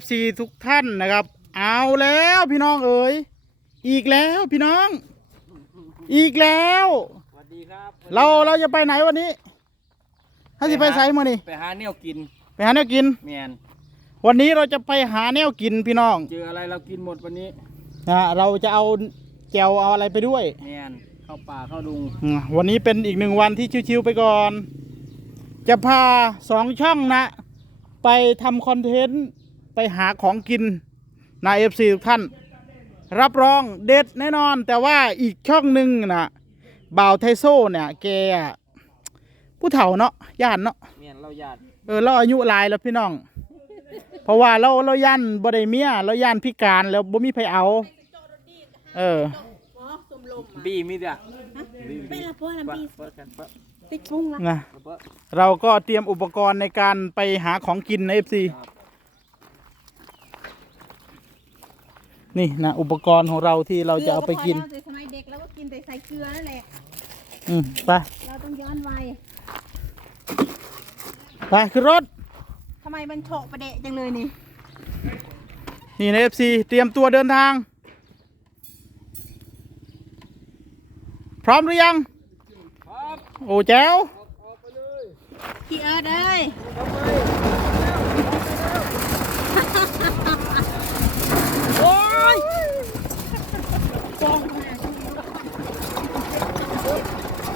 FC ทุกท่านนะครับเอาแล้วพี่น้องเอ๋ยอีกแล้วพี่น้องอีกแล้วสวัสดีครับเราจะไปไหนวันนี้ถ้าจะไปไสมานี่ไปหาแนวกินไปหาแนวกินแมนวันนี้เราจะไปหาแนวกินพี่น้องเจออะไรเรากินหมดวันนี้เราจะเอาแจวเอาอะไรไปด้วยแมนเข้าป่าเข้าดุงวันนี้เป็นอีก1 วันที่ชิวๆไปก่อนจะพา2 ช่องนะไปทำคอนเทนต์ไปหาของกินใน FC ทุกท่านรับรองเด็ดแน่นอนแต่ว่าอีกช่องหนึ่งนะบ่าวไทโซ่เนี่ยแกผู้เฒ่าเนาะย่านเนาะแมนเราญาติเราอายุหลายแล้วพี่น้องเพราะว่าเราย่านบ่ได้เมียเราย่านพิการแล้วบ่มีไผเอาบีมีเด้อไปละพ่อละบีติดพุงละนะเราก็เตรียมอุปกรณ์ในการไปหาของกินใน FC นี่นะอุปกรณ์ของเราที่เราจะเอาไปกินสมัยเด็กเราก็กินแต่ใส่เกลือนั่นแหละไปเราต้องย้อนวัยไปขึ้นรถทำไมมันโฉะประเดะจังเลยนี่ใน FC เตรียมตัวเดินทางพร้อมหรือยังครับโอ้แจ๋วพี่เอิร์ธเอ้ยโอ้ย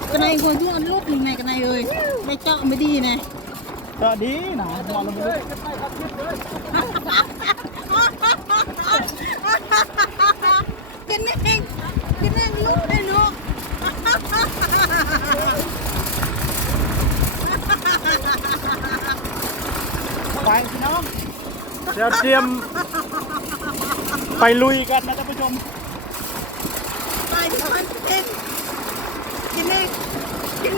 กันไหนคนที่เอาลูกหนึ่งไงกันไหนเอ้ยไม่เจาะไม่ดีนะเจาะดีนะมองลงไปเลยกินเองกินเองลูกได้ลูกไปพี่น้องเดี๋ยวเตรียมไปลุยกันนะท่านผู้ชมไปที่มันเองกินเ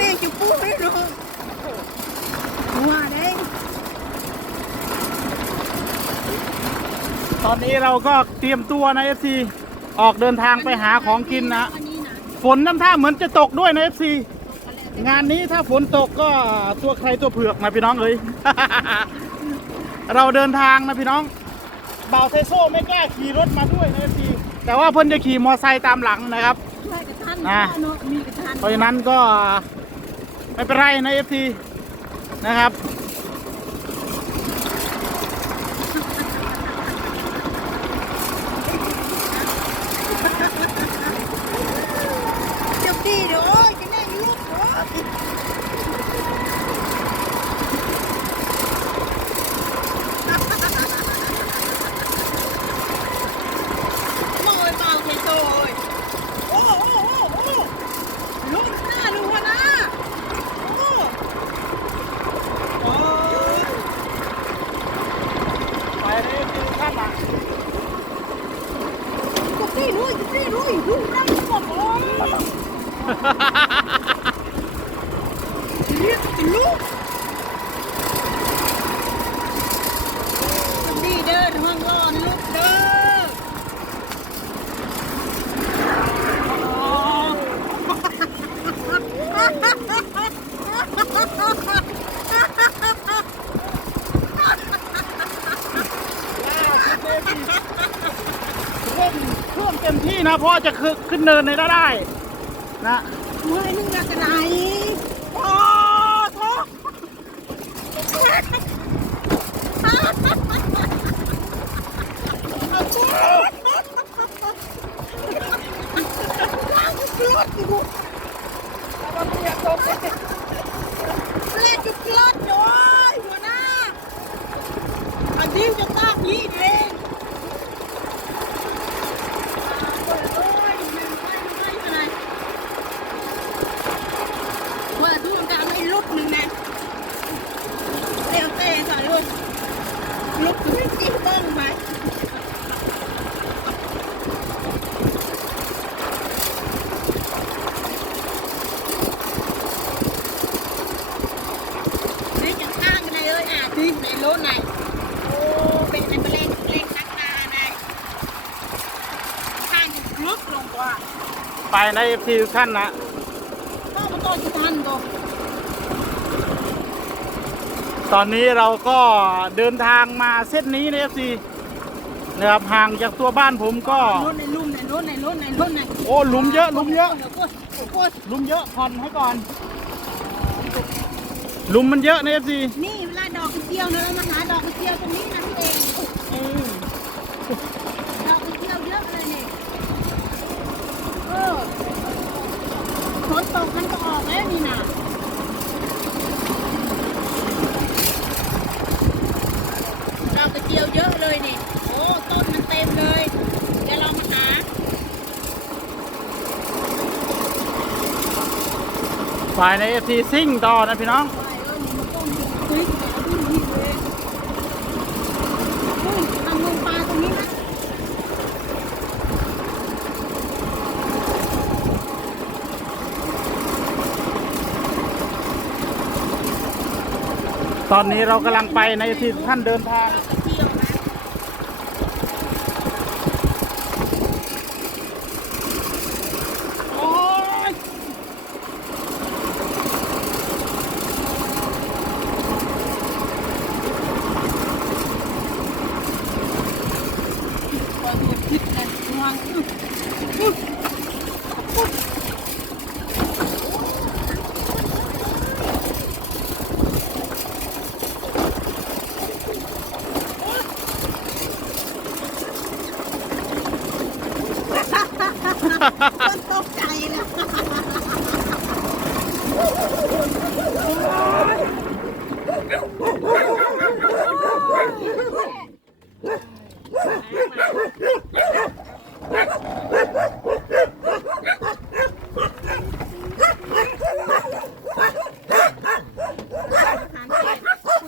องจะปูให้ลูกว่าเด้งตอนนี้เราก็เตรียมตัวนะ FC ออกเดินทางไปหาของกินนะฝนน้ำท่าเหมือนจะตกด้วยนะ FC งานนี้ถ้าฝนตกก็ตัวใครตัวเผือกนะพี่น้องเอ้ย เราเดินทางนะพี่น้องบ่าวไทโซ่ไม่กล้าขี่รถมาด้วยนะ FC แต่ว่าเพิ่นจะขี่มอไซค์ตามหลังนะครับนะเพราะฉะนั้นก็ไม่เป็นไรนะ FC นะครับจับดีเดี๋ยวจะแน่ลูกมองไปเปล่าเทโซ่เลยโอ้ลูกหน้าดูวะนะไปเลยคือท่านอ่ะจับดีด้วยดูนั่งก่อนเรียกเป็นลูกจับดีเด้อห้องร้อนลูกเด้อเครื่องเต็มที่นะพ่อจะขึ้นเนินในได้นะเมื่อนึงจะกระไรโอ้โหรถกูเล่นจุดรถด้วยหัวหน้าอันนี้จะตั้งยี่เองเปิดดูการให้ลุกหนึ่งนะเร็วเตะใส่ลุกไม่จีบบ้องไปนี่จะข้างกันเลยที่ในรถไหนโอ้เป็นในเล่นนักนาในข้างจะลุกลงกว่าไปในทีท่านนะ ก็มาต่อจุดทันก็ ตอนนี้เราก็เดินทางมาเส้นนี้ใน FC นะครับห่างจากตัวบ้านผมก็ รถในลุ่มในรถในรถในรถใน โอ้หลุมเยอะหลุมเยอะ โคตร หลุมเยอะผ่อนให้ก่อนหลุมมันเยอะใน FC นี่เวลาดอกกระเจียวนะเรามาหาดอกกระเจียวตรงนี้นะพี่เองดอกกระเจียวเยอะเลยนี่ฝนตกมันก็ออกแล้วนี่นะดอกกระเจียวเยอะเลยนี่โอ้ต้นมันเต็มเลยเดี๋ยวเรามาหา ฝ่ายใน FC ซิ่งต่อนะพี่น้อง ไปมันต้นหินเลยทำลงปลาตรงนี้นะ ตอนนี้เรากำลังไปในที่ท่านเดินทาง เที่ยวนะโอ้ย คอยดูคลิปกันวางคนตกใจแล้วผู้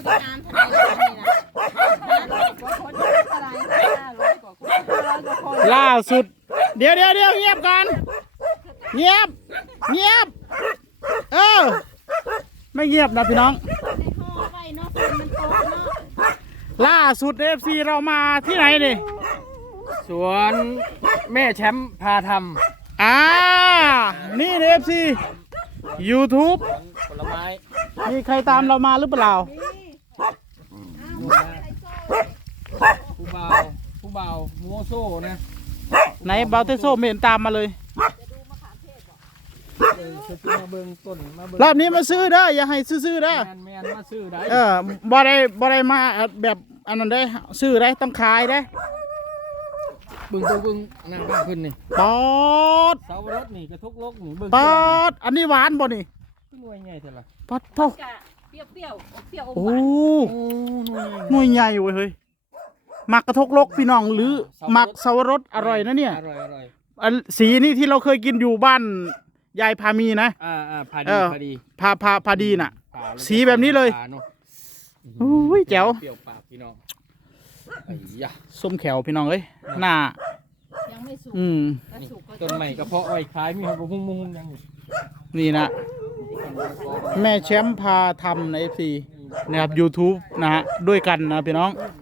จัดการทนายนี่นะล่าสุดเดี๋ยวเงียบก่อนเงียบไม่เงียบนะพี่น้อง ในห้องไว้เนาะฝนมันตกเนาะ ล่าสุด FC เรามาที่ไหนนี่ สวนแม่แชมป์พาท นี่ใน FC YouTube ำผลไม้ มีใครตามเรามาหรือเปล่า ผู้บ่าวโมโซ่นะ ไหนเบาเตโซไม่เห็นตามมาเลย มาเบิ่งต้นมาเบิ่ง รอบนี้มาซื้อเด้ออย่าให้ซื้อๆเด้อ แมนมาซื้อได้ บ่ได้มาแบบอันนั้นได้ซื้อได้ต้องขายได้ เบิ่งตัวเบิ่งหน้าบ้านเพิ่นนี่ ปอด เสาวรถนี่กระทุกลกนี่เบิ่ง ปอดอันนี้หวานบ่นี่ ขึ้นหน่วยใหญ่เท่าไหร่ ปอดเท่า เปรี้ยวอม โอ้ หวาน โอ้หน่วยใหญ่ หน่วยใหญ่เว้ยเฮ้ยหมักกระทกลกพี่น้องหรือหมักสวรสอร่อยนะเนี่ย อร่อย อันสีนี่ที่เราเคยกินอยู่บ้านยายพามีนะ พอ เอ ดี อ พอดี พาดีน่ะ ปลา สีแบบนี้เลย ปาเนอะ โอ้ยแจ๋ว เปรี้ยวปากพี่น้องไอ้ยะ ส้มแขวพี่น้องเอ้ยหน้า ยังไม่สุก ถ้า นี่ สุกก็ ต้นใหม่กระเพาะอ้อยคล้ายมีหัวมุงยังอยู่ นี่นะแม่แชมป์พาทำใน FC นะครับ YouTube นะฮะด้วยกันนะพี่น้อง บ